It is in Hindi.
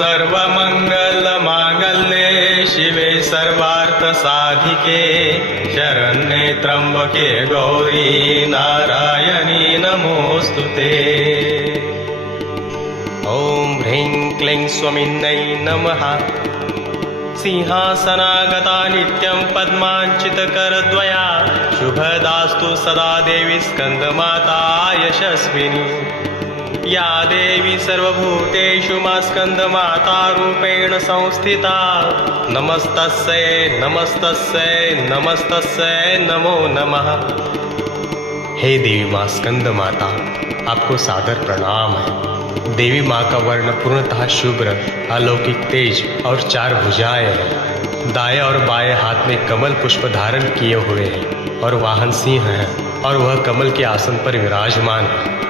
सर्वमङ्गलमाङ्गल्ये शिवे सर्वार्थसाधिके शरण्ये त्र्यम्बके गौरी नारायणी नमोऽस्तु ते। ॐ ह्रीं क्लीं स्वमिन्नै नमः। सिंहासनागता नित्यं पद्माञ्चितकरद्वया शुभदास्तु सदा देवी स्कन्दमाता यशस्विनी। या देवी सर्वभूतेषु मा स्कन्दमाता रूपेण संस्थिता। नमस्तस्यै नमस्तस्यै नमस्तस्यै नमो नमः। हे देवी माँ स्कंदमाता, आपको सादर प्रणाम है। देवी माँ का वर्ण पूर्णतः शुभ्र अलौकिक तेज और 4 भुजाएं हैं। दाएं और बाएं हाथ में कमल पुष्प धारण किए हुए हैं और वाहन सिंह है और वह कमल के आसन पर विराजमान है।